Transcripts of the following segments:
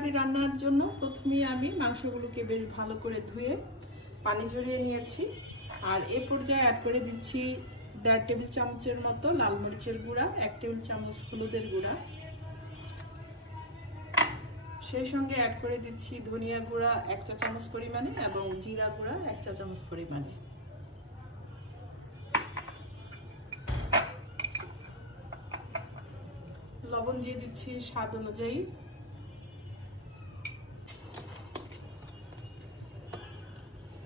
কারি রান্নার জন্য প্রথমেই আমি মাংসগুলোকে বেশ ভালো করে ধুয়ে পানি ঝরিয়ে নিয়েছি। আর এই পর্যায়ে অ্যাড করে দিচ্ছি 1.5 টেবিল চামচের মতো লাল মরিচের গুঁড়া, 1 টেবিল চামচ হলুদের গুঁড়া, সেই সঙ্গে অ্যাড করে দিচ্ছি ধনিয়া গুঁড়া 1 চা চামচ পরিমাণে এবং জিরা গুঁড়া 1 চা চামচ পরিমাণে। লবণ দিয়ে দিচ্ছি স্বাদ অনুযায়ী।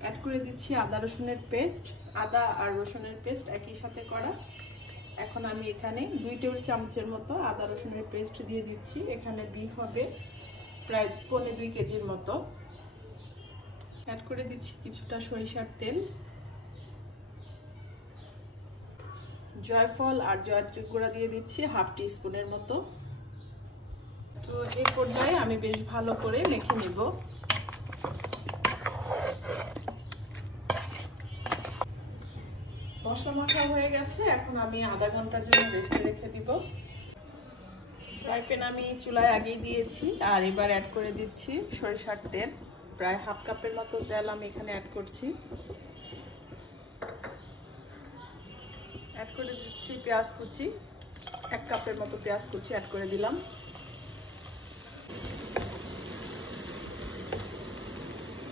অ্যাড করে দিচ্ছি আদা রসুনের পেস্ট, আদা আর রসুনের পেস্ট একই সাথে করা। এখন আমি এখানে 2 টেবিল চামচের মতো আদা রসুনের পেস্ট দিয়ে দিচ্ছি। এখানে বিফ হবে প্রায় 1.25 কেজির মতো। অ্যাড করে দিচ্ছি কিছুটা সরিষার তেল, জয়ফল আর জয়ত্রী গুঁড়া দিয়ে দিচ্ছি 1/2 টিস্পুনের মতো। তো এই পর্যায়ে আমি বেশ ভালো করে মেখে নেব। মশলা মাখা হয়ে গেছে, এখন আমি আধা ঘন্টার জন্য রেস্টে রেখে দিব। ফ্রাই প্যান আমি চুলায় আগেই দিয়েছি। আর এবার অ্যাড করে দিচ্ছি সরিষার তেল, প্রায় 1/2 কাপের মতো তেল আমি এখানে অ্যাড করছি। অ্যাড করে দিচ্ছি পেঁয়াজ কুচি, 1 কাপের মতো পেঁয়াজ কুচি অ্যাড করে দিলাম।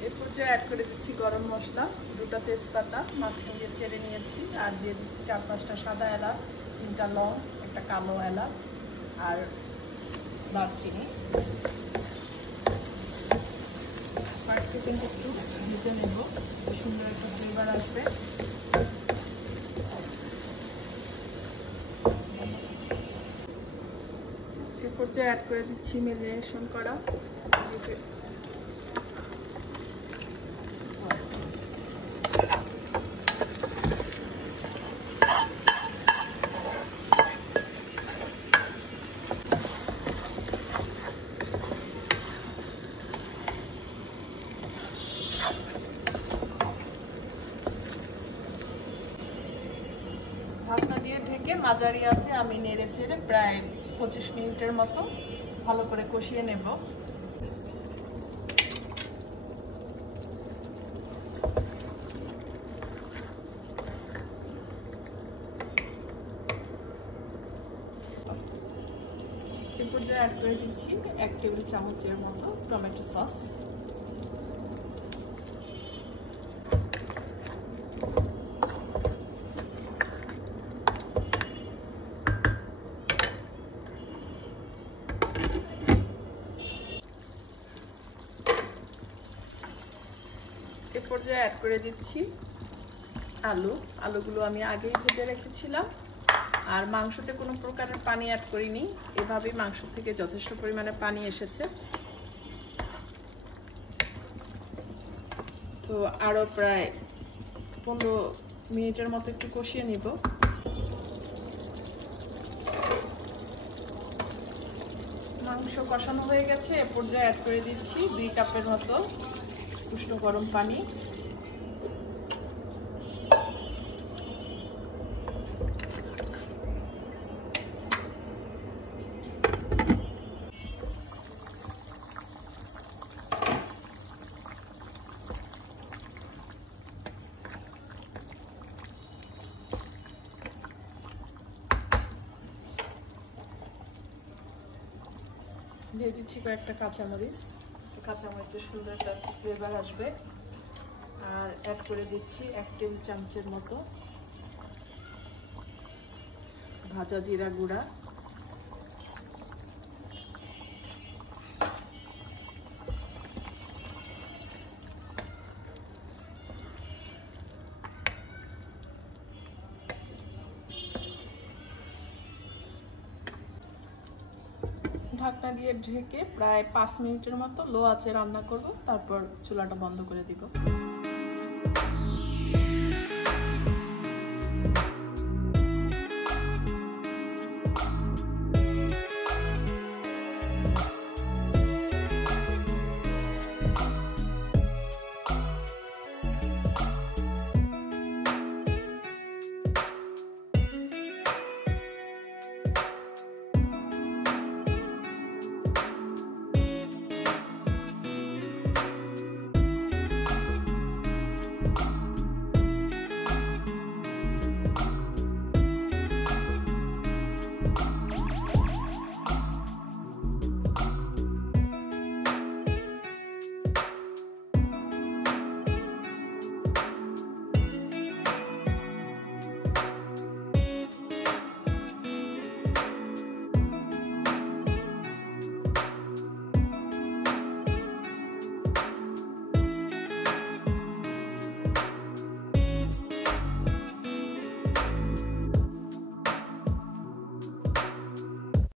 এর পর্যায়ে অ্যাড করে দিচ্ছি গরম মশলা, 2টা তেজপাতা মাঝখান দিয়ে ছেড়ে নিয়েছি, আর দিয়ে দিচ্ছি 4-5টা সাদা এলাচ, 3টা লং, একটা কালো এলাচ আর দারচিনি। 5 সেকেন্ড একটু ভেজে নেব, সুন্দর একটা ফ্লেভার আসবে। এর পর্যায়ে অ্যাড করে দিচ্ছি ম্যারিনেশন করা ঢাকনা দিয়ে ঢেকে মাঝারি আছে আমি নেড়ে ছেড়ে প্রায় 25 মিনিটের মতো ভালো করে কষিয়ে নেব। এর পর্যায়ে অ্যাড করে দিচ্ছি 1 টেবিল চামচের মতো টমেটো সস। এর পর্যায়ে অ্যাড করে দিচ্ছি আলুগুলো আমি আগেই ভেজে রেখেছিলাম। আর মাংসতে কোনো প্রকারের পানি অ্যাড করিনি, এভাবেই মাংস থেকে যথেষ্ট পরিমাণে পানি এসেছে। তো আরো প্রায় 15 মিনিটের মতো একটু কষিয়ে নিব। মাংস কষানো হয়ে গেছে, এ পর্যায়ে অ্যাড করে দিচ্ছি 2 কাপের মতো উষ্ণ গরম পানি। দিয়ে দিচ্ছি কয়েকটা কাঁচামরিচ, কাঁচামরিচের সুন্দর একটা ফ্লেভার আসবে। আর অ্যাড করে দিচ্ছি 1 টেবিল চামচের মতো ভাজা জিরা গুঁড়া, ঢাকনা দিয়ে ঢেকে প্রায় 5 মিনিটের মতো লো আঁচে রান্না করব, তারপর চুলাটা বন্ধ করে দিব।